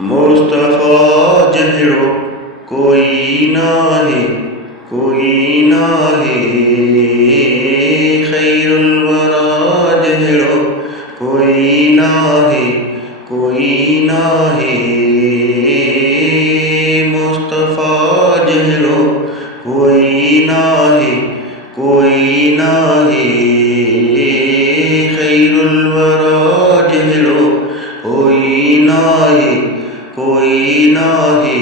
मुस्तफ़ा जहिड़ो कोई नाहे, कोई नाहे। खैरुल वरा जहिड़ो कोई नाहे, कोई नाहे। मुस्तफ़ा जहिड़ो कोई नाहे, कोई नाहे। खैरुल वरा जहिड़ो कोई नाहे, कोई नाहे।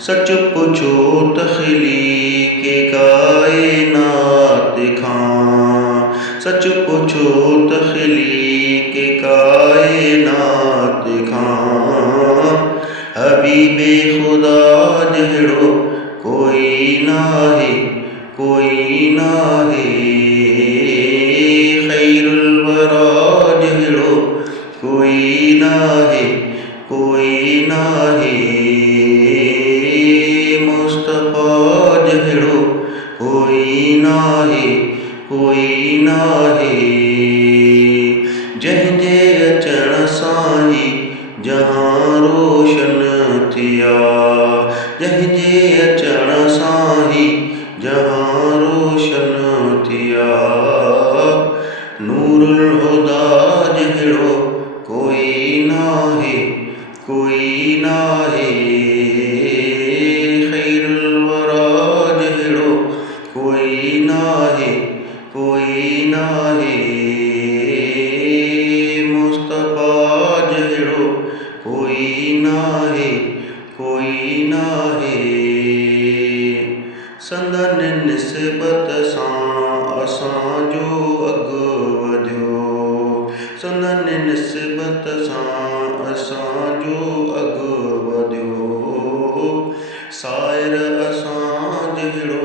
सच पुछो तख़लीक़ कायनात खां, सच पुछो तख़लीक़ कायनात खां। हबीबे खुदा जहिड़ो कोई नाहे, कोई नाहे। खैरुल वरा जहिड़ो कोई नाहे, कोई नाहे। मुस्तफ़ा जहिड़ो कोई नाहे, कोई नाहे। जंहिंजे अचण सां ई जहां रोशन थिया, जंहिंजे अचण सां ई जहां रोशन थिया। नूरुल हुदा जहिड़ो कोई नाहे, कोई नाहे। खैरुल वरा जहिड़ो कोई नाहे, कोई नाहे। मुस्तफ़ा जहिड़ो कोई नाहे, कोई नाहे। संदनि निस्बत सां असांजो अॻु वधियो, संदनि निस्बत सां असांजो अॻु वधियो। साइर असां जहिड़ो